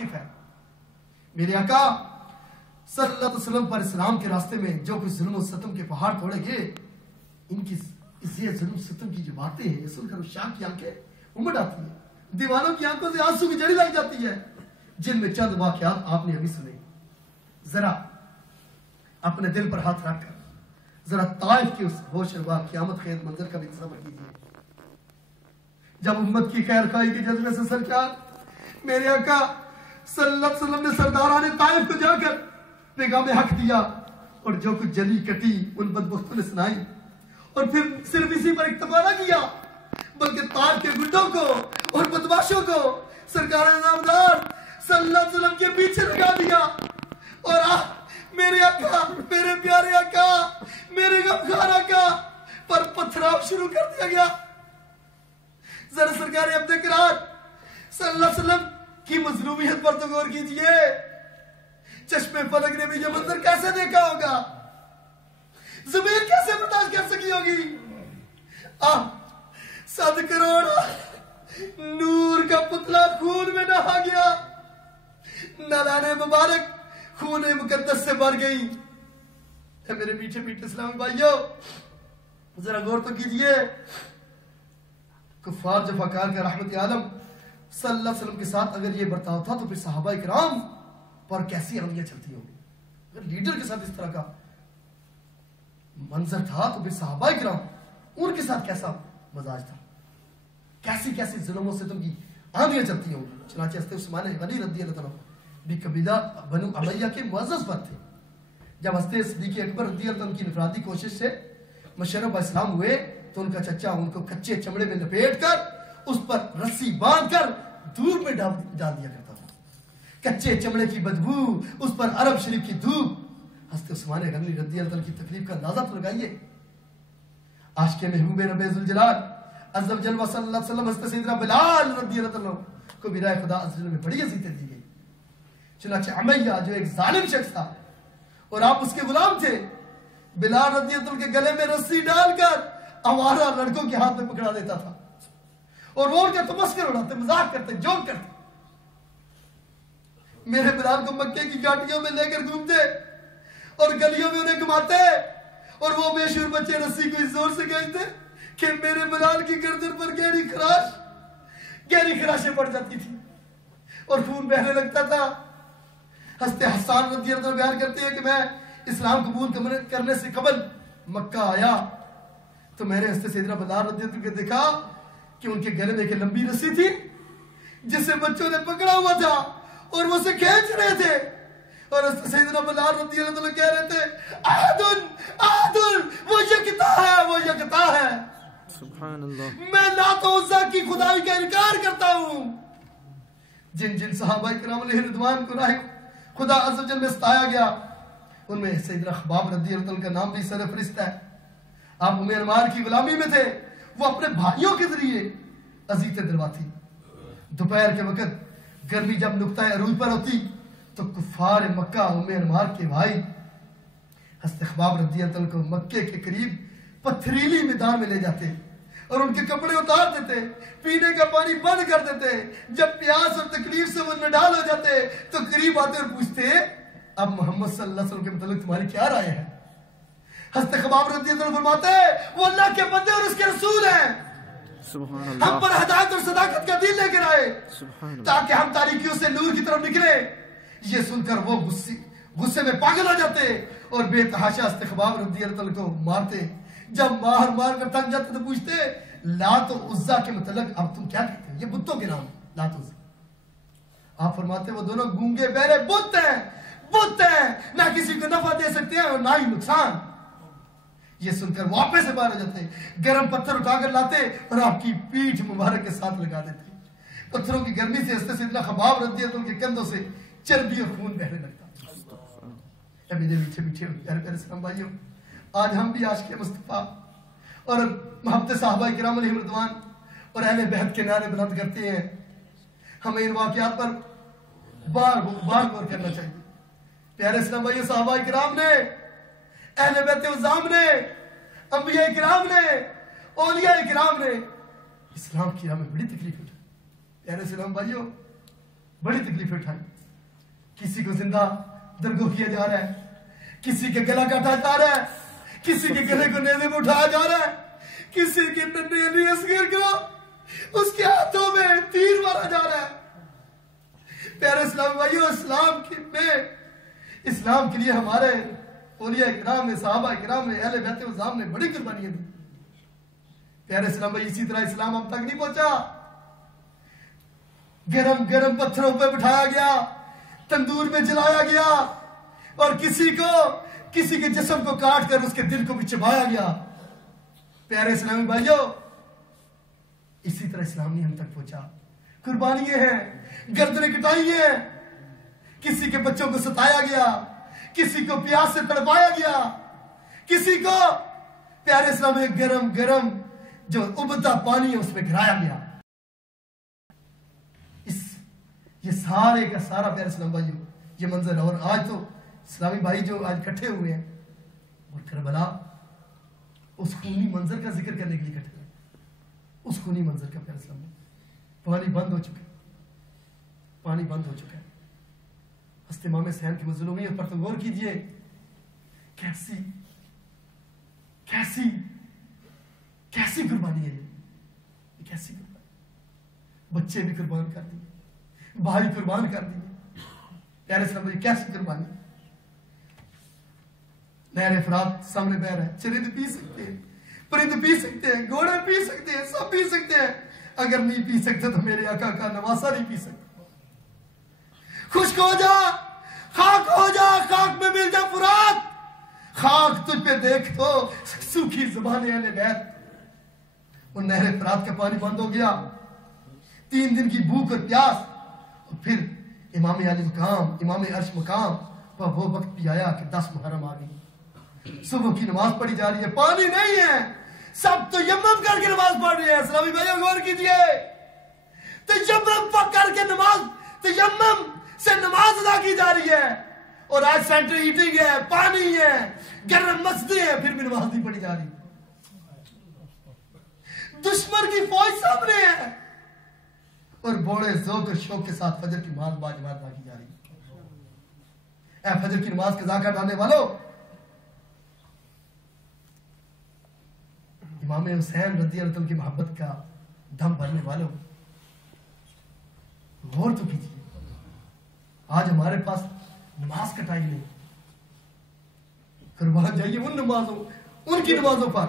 वाकिफ है। मेरे आका सल्लल्लाहु अलैहि वसल्लम पर इस्लाम के रास्ते में जो कुछ जुल्म और सितम के पहाड़ तोड़ेंगे, इनकी ये जुल्म सितम की जो बातें हैं, ये सुनकर शाह की आंखें उमड़ आती है, दीवानों की आंखों से आंसू की जड़ी लग जाती है, जिनमें चंद वाकयात आपने अभी सुने। जरा अपने दिल पर हाथ रखकर जरा ताइफ की उस होशरबा क़यामत खेज मंजर का भी तसव्वुर कीजिए, जब उम्मत की खैर खाई के जज्बे से सरकार मेरे आका सल्लल्लाहु अलैहि वसल्लम ने सरदाराने ताइफ को जाकर पैगाम हक दिया, और जो कुछ जली कटी उन बदबख्तों ने सुनाई, और फिर सिर्फ इसी पर इक्तफा न किया बल्कि तार के गुंडों को और बदमाशों को सरकार नामदार सल्लल्लाहु अलैहि वसल्लम के पीछे लगा दिया। और मेरे आका, मेरे प्यारे आका, मेरे गमखार आका पर पथराव शुरू कर दिया गया। जरा सरकार अपने किरार सल्लल्लाहु अलैहि वसल्लम की मजलूमियत पर तो गौर कीजिए। चश्मे फलक ने भी ये मंजर कैसे देखा होगा, जमीन कैसे बर्दाश्त कर सकी होगी। 7 करोड़ नूर का पुतला खून में नहा गया, नलाने मुबारक खून मुकद्दस से भर गई। मेरे पीछे पीछे इस्लामी भाइयों जरा गौर तो कीजिए, कुफार जफाकार का रहमत आलम सल्लल्लाहु अलैहि वसल्लम के साथ अगर ये बर्ताव था तो फिर सहाबा इकराम पर कैसी रवैया चलती होगी। अगर लीडर के साथ इस तरह का मंजर था तो फिर सहाबा इकराम उनके साथ कैसा मजाज था, कैसी कैसी जुल्मों से तुम की आंधियां चलती होंगी। चनाचे हस्ते उस्मान गनी रज़ियल्लाहु अन्हु भी कबीला बनु उमैया के मुअज़्ज़ज़ पर थे। जब हस्ते सिद्दीक़ अकबर रज़ियल्लाहु अन्हु की इनफरादी कोशिश से मुशर्रफ इस्लाम हुए तो उनका चचा उनको कच्चे चमड़े में लपेट कर उस पर रस्सी बांध कर धूप में डाल दिया करता था। कच्चे चमड़े की बदबू, उस पर अरब शरीफ की धूप। हस्ते उस्मान गनी रज़ियल्लाहु अन्हु की तकलीफ का अंदाजा तो लगाइए। आशिक़े महबूब रब्बे ज़ुल जलाल अज़्ज़ व जल व सल्लल्लाहु अलैहि वसल्लम हस्ते सैयदना बिलाल रज़ियल्लाहु अन्हु को बिराए खुदा अज़्ज़ व जल में बड़ी अज़ीज़ें दी गई। चुनांचे उमैया जो एक जालिम शख्स था और आप उसके गुलाम थे, बिलाल रज़ियल्लाहु अन्हु के गले में रस्सी डालकर आवारा लड़कों के हाथ में पकड़ा देता था और वो उनका तमस्कर उड़ाते, मजाक करते, जोक करते। मेरे बिलाल को मक्के की घाटियों में लेकर घूमते और गलियों में उन्हें घुमाते और वो बेशूर बच्चे रस्सी को इस जोर से खींचते कि मेरे बिलाल की गर्दन पर गहरी खराशें पड़ जाती थी और खून बहने लगता था। हस्ते हसन रज़ियल्लाहु अन्हु बयान करते हैं कि मैं इस्लाम कबूल करने से कबल मक्का आया तो मैंने हस्ते सैयदना बिलाल रज़ियल्लाहु अन्हु को देखा कि उनके गले में एक लंबी रस्सी थी जिसे बच्चों ने पकड़ा हुआ था और वो उसे खींच रहे थे और हस्ते सैयदना बिलाल रज़ियल्लाहु अन्हु कह रहे थे आदुन आदुन वो यकता है सुभान अल्लाह, मैं लात और उज़्ज़ा की खुदाई का इनकार करता हूँ। जिन जिन सहाबा किराम अलैहि रिज़वान को राह खुदा अज़्ज़ व जल में सताया गया उनमें सैयदना ख़ब्बाब रज़ियल्लाहु अन्हु का नाम भी सरफ़रिश्त है। आप उम्मे अनवार की गुलामी में थे, वो अपने भाइयों के जरिए अज़ीज़ें दिलवाती। दोपहर के वक्त गर्मी जब नुक्ता अरूज पर होती तो कुफार मक्का उम्मे अनवार के भाई हस्ते ख़ब्बाब रज़ियल्लाहु अन्हु को मक्के के करीब पथरीली मैदान में ले जाते और उनके कपड़े उतार देते, पीने का पानी बंद कर देते। जब प्यास और तकलीफ से वो नडाल हो जाते तो करीब आते और पूछते अब मोहम्मद सल्लल्लाहु अलैहि वसल्लम के मुतालिक तुम्हारी क्या राय है। हस्ते ख़ब्बाब रज़ियल्लाहु अन्हु फरमाते वो अल्लाह के बंदे और उसके रसूल हैं, हम पर हिदायत और सदाकत का दीन लेकर आए ताकि हम तारीकियों से नूर की तरफ निकले। ये सुनकर वो गुस्से में पागल हो जाते और बेतहाशा हस्ते ख़ब्बाब रज़ियल्लाहु अन्हु को मारते। जब मार कर थक जाते तो पूछते लात और उज़्ज़ा के मतलब अब तुम क्या कहते हो, ये बुतों के नाम लात उज़्ज़ा। आप फरमाते वो दोनों गूंगे बहरे बुत हैं, ना किसी को नफा दे सकते हैं और ना ही नुकसान। ये सुनकर वापस से बाहर हो जाते, गर्म पत्थर उठाकर लाते और आपकी पीठ मुबारक के साथ लगा देते। पत्थरों की गर्मी से हस्ते सैयदना ख़ब्बाब रज़ियल्लाहु अन्हु के कंधों से चर्बी और खून बहने लगता। मेरे मीठे प्यारे प्यारे इस्लाम भाइयों, आज हम भी आशिक़े मुस्तफ़ा और मोहब्बत सहाबा किराम अलैहिम रिज़वान और अहले बैत के नारे बुलंद करते हैं। हमें इन वाक़यात पर बार गौर करना चाहिए। प्यारे इस्लाम भाइयों, सहाबा किराम ने, अहले बैत उज़्ज़ाम ने, अंबिया किराम ने, औलिया किराम ने इस्लाम की हमें बड़ी तकलीफ उठाई। प्यारे इस्लाम भाइयों, बड़ी तकलीफें उठाई, किसी को जिंदा दरगोह किया जा रहा है, किसी के गला काटा जा रहा है, किसी के गले को नेज़े में उठाया जा रहा है, किसी के नन्हे अली असगर को उसके हाथों में तीर मारा जा रहा है। प्यारे इस्लाम भाइयों, इस्लाम के लिए हमारे औलिया किराम ने, सहाबा किराम ने, अहले बैत उज़्ज़ाम ने बड़ी कुर्बानियां दी। प्यारे इस्लाम भाई, इसी तरह इस्लाम हम तक नहीं पहुंचा। गरम गरम पत्थरों पे बिठाया गया, तंदूर में जलाया गया, और किसी के जिस्म को काट कर उसके दिल को भी चबाया गया। प्यारे इस्लामी भाइयों, इसी तरह इस्लाम नहीं हम तक पहुंचा। कुर्बानियां हैं, गर्दनें कटाई हैं, किसी के बच्चों को सताया गया, किसी को प्यास से तड़पाया गया, किसी को प्यारे इस्लाम में गरम गरम जो उबलता पानी है उसमें गिराया गया। ये सारे का सारा प्यारे इस्लाम भाइयों ये मंजर है। और आज तो इस्लामी भाई जो आज इकट्ठे हुए हैं और करबला उस खूनी मंजर का जिक्र करने के लिए इकट्ठे हुए, उस खूनी मंजर का प्यारे इस्लाम भाई, पानी बंद हो चुका है, पानी बंद हो चुका है। हस्ते इमाम हुसैन की मज़लूमियत पर तो गौर कीजिए, कैसी कैसी कैसी कुर्बानी है ये, कैसी कुर्बानी। बच्चे भी कुर्बान कर दिए, भाई कुर्बान कर दिए। प्यारे इस्लाम भाई, कैसी कुर्बानी। नहर फरात सामने बह रहा है, चरिंद पी सकते हैं, परिंद पी सकते हैं, घोड़े पी सकते हैं, सब पी सकते हैं। अगर नहीं पी सकते तो मेरे आका का नवासा नहीं पी सकते। खुश्क हो जा, खाक हो जा, खाक में मिल जा फुरात, खाक तुझ पे देख तो सूखी ज़बान अहले बैत। और नहर फरात का पानी बंद हो गया, 3 दिन की भूख और प्यास, और फिर इमाम आली मकाम, इमाम अर्श मकाम पर वो वक्त भी आया कि 10 मुहर्रम आ गई, सुबह की नमाज पढ़ी जा रही है, पानी नहीं है, सब तो यम्मम करके नमाज पढ़ रहे हैं। इस्लामी भाइयों गौर कीजिए, तो यम्मम करके नमाज, तो यम्मम से नमाज अदा की जा रही है, और आज सेंटर हीटिंग है, पानी है, गर्म मस्जिदें हैं, फिर भी नमाज नहीं पढ़ी जा रही। दुश्मन की फौज सामने है और बड़े ज़ौक़ और शौक के साथ फजर की नमाज बाजमात अदा की जा रही है। ऐ फजर की नमाज के ज़ाका डालने वालों, इमाम हुसैन रज़ियल्लाहु अन्हु की मोहब्बत का दम भरने वालों, गौर तो कीजिए, आज हमारे पास नमाज का टाइम नहीं। कुर्बान जाइए उन नमाजों, उनकी नमाजों पर,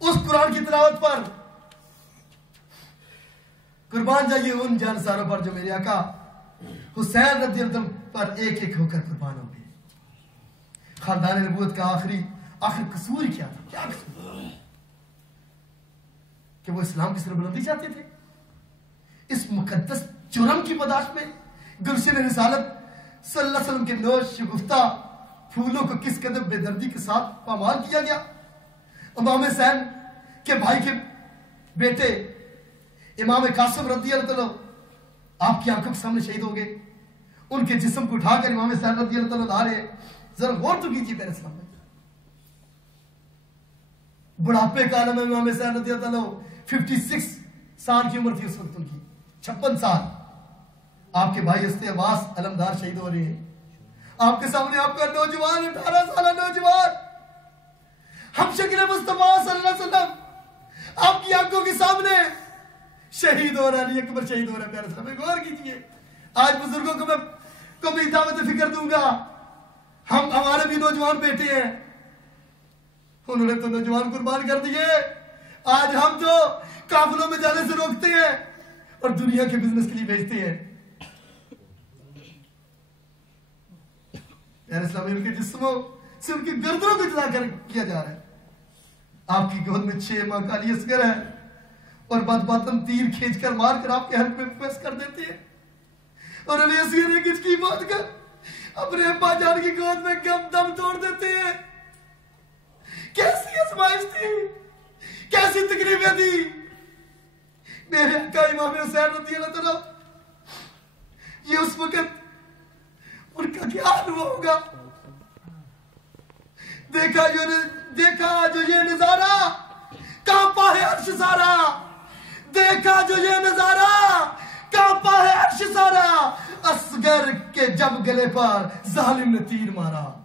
उस कुरान की तिलावत पर, कुर्बान जाइए उन जानसारों पर जो मेरे आका हुसैन रज़ियल्लाहु अन्हु पर एक एक होकर कुर्बान हो गए। खानदान नबूवत का आखिर कसूर क्या था? क्या कसूर? कि वो इस्लाम की सरबुलंदी चाहते थे। इस मुकद्दस जुर्म की बर्दाश्त में गुलशन रिसालत सल्लल्लाहु अलैहि वसल्लम के नोश गुफ्ता फूलों को किस कदर बेदर्दी के साथ पामाल किया गया। इमाम हुसैन के भाई के बेटे इमाम कासिम रज़ियल्लाहु अन्हु आपकी आंखों के सामने शहीद हो गए। उनके जिस्म को उठाकर इमाम हुसैन रज़ियल्लाहु अन्हु ला रहे। जरा गौर तो कीजिए मेरे सामने, बुढ़ापे का आलम है इमाम हुसैन रज़ियल्लाहु अन्हु, 56 साल की उम्र थी उस वक्त उनकी, 56 साल। आपके भाई हस्ते अब्बास अलमदार शहीद हो रहे हैं। आपके सामने आपका नौजवान, 18 साल नौजवान, हम शकील मुस्तफा सल्लल्लाहु अलैहि वसल्लम आपकी आंखों के सामने शहीद हो रहा है, अली अकबर शहीद हो रहा है। प्यारे साहब गौर कीजिए, आज बुजुर्गों को मैं दावत फिक्र दूंगा। हमारे भी नौजवान बेटे हैं, उन्होंने तो नौजवान कुर्बान कर दिए। आज हम तो काफिलों में जाने से रोकते हैं और दुनिया के बिजनेस के लिए भेजते हैं। प्यारे इस्लामी, उनके जिस्मों से उनकी गर्दनों को जला कर किया जा रहा है। आपकी गोद में 6 माह का अली असगर है और बदबातन तीर खींचकर मारकर आपके हल्क में प्रेस कर देती है, और अली असगर ने किसकी मौत कर अपने अब्बा जान की गोद में गम दम तोड़ देते हैं। कैसी आजमाइश थी, कैसी तकलीफें थी। मेरे आका इमाम हुसैन रज़ियल्लाहु अन्हु, ये उस वक्त उनका क्या अनुभव होगा। देखा जो ये नजारा, कांपा है अर्श सारा। देखा जो ये नजारा, कांपा है अर्श सारा। کہ جب گلے پر ظالم نے تیر مارا.